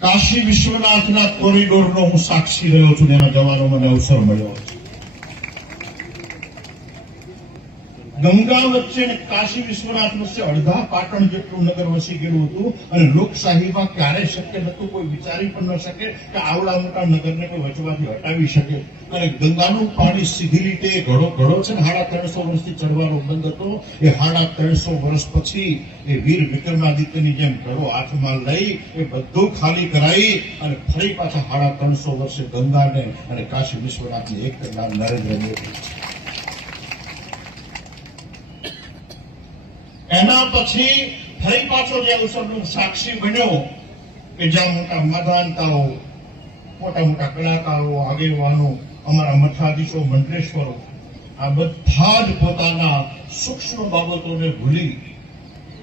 કાશી વિશ્વનાથના કોરિડોરનો હું સાક્ષી રહ્યો છું. એના જવાનો મને અવસર મળ્યો છે. ગંગા વચ્ચે અને કાશી વિશ્વનાથ વચ્ચે અડધા પાટણ જેટલું નગર વસી ગયેલું હતું અને લોકશાહીમાં ક્યારેય શક્ય નતું, કોઈ વિચારી પણ ન શકે કે આવડા મોટા નગરને કોઈ વચમાંથી હટાવી શકે. અને ગંગાનું પાણી સીધી રીતે ઘડો છે ને 350 વર્ષથી ચડવાનો બંધ હતો. એ 350 વર્ષ પછી એ વીર વિક્રમાદિત્યની જેમ ઘડો હાથમાં લઈ એ બધું ખાલી કરાવી અને ફરી પાછા 350 વર્ષે ગંગાને અને કાશી વિશ્વનાથને એક કરનાર નરેન્દ્ર મોદી. એના પછી ફરી પાછો જે અવસરનો સાક્ષી બન્યો કે જ્યાં મોટા મધાનતાઓ, મોટા મોટા કલાકારો, આગેવાનો, અમારા મઠાધીશો, મંડલેશ્વરો આ બધા જ પોતાના સૂક્ષ્મ બાબતોને ભૂલી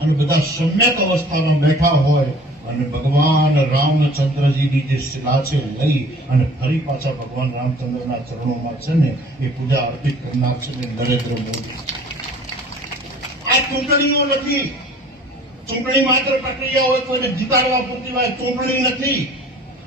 અને બધા સમ્યક અવસ્થામાં બેઠા હોય અને ભગવાન રામચંદ્રજીની જે શિલા છે લઈ અને ફરી પાછા ભગવાન રામચંદ્રના ચરણોમાં છે ને એ પૂજા અર્પિત કરનાર છે ને નરેન્દ્ર મોદી. આ ચૂંટણીઓ નથી. ચૂંટણી માત્ર પ્રક્રિયા હોય કોઈને જીતાડવા પૂરતી હોય. ચૂંટણી નથી.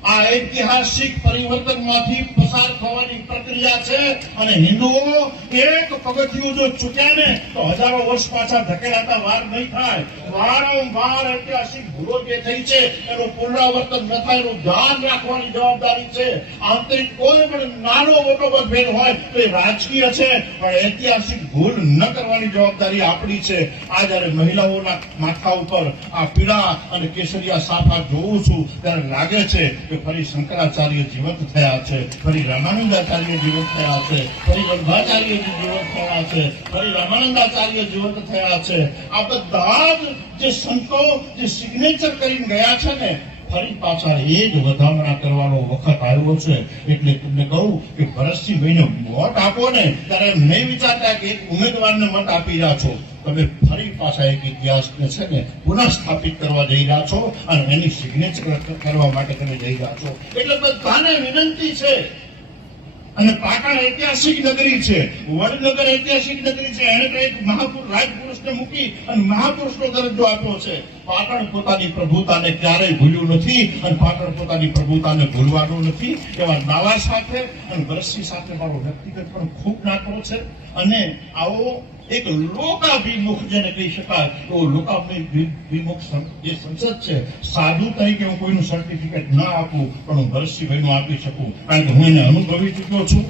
આ ઐતિહાસિક પરિવર્તનમાંથી પસાર થવાની પ્રક્રિયા છે. અને હિન્દુઓ એક પગથિયું જો ચૂક્યા ને તો હજારો વર્ષ પાછા ધકેલાતા વાર નહીં થાય. વારંવાર ઐતિહાસિક ભૂલો જે થઈ છે એનું પુનરાવર્તન ન થાય એનું ધ્યાન રાખવાની જવાબદારી છે. આંતરિક કોઈ પણ નાનો મોટો મતભેદ હોય તો એ રાજકીય છે, પણ ઐતિહાસિક ભૂલ ન કરવાની જવાબદારી આપણી છે. આ જયારે મહિલાઓના માથા ઉપર આ પીળા અને કેસરિયા સાફા જોઉં છું ત્યારે લાગે છે કે ફરી શંકરાચાર્ય જીવંત થયા છે, ફરી રામાનંદાચાર્ય જીવંત થયા છે, ફરી વલ્ભાચાર્ય જીવંત થયા છે, ફરી રામાનંદાચાર્ય જીવંત થયા છે. આ બધા જે સંતો જે સિગ્નેચર કરીને ગયા છે ને ફરી પાછા એ જ વધામણા કરવાનો વખત આવ્યો છે. એટલે તમને કહું કે ભરતસિંહભાઈને મત આપો ને ત્યારે એમ નહીં વિચારતા કે એક ઉમેદવારને મત આપી રહ્યા છો. તમે ફરી પાછા એક ઇતિહાસને છે ને પુનઃ સ્થાપિત કરવા જઈ રહ્યા છો અને એની સિગ્નેચર કરવા માટે તમે જઈ રહ્યા છો. એટલે બધાને વિનંતી છે. અને પાટણ ઐતિહાસિક નગરી છે, વડનગર ઐતિહાસિક નગરી છે. એને તો એક રાજપુરુષને મૂકી અને મહાપુરુષનો દરજ્જો આપ્યો છે. પાટણ પોતાની પ્રભુતાને ક્યારેય ભૂલ્યું નથી અને પાટણ પોતાની પ્રભુતાને ભૂલવાનું નથી. એવા દાવા સાથે અને ભરતસિંહ સાથે મારો વ્યક્તિગત પણ ખૂબ નાતો છે. અને આવો એક લોકાભિમુખ જેને કહી શકાય એવો લોકાભિમુખ જે સંસદ છે, સાધુ તરીકે હું કોઈનું સર્ટિફિકેટ ના આપું પણ હું ભરતસિંહભાઈનું આપી શકું, કારણ કે હું એને અનુભવી ચૂક્યો છું.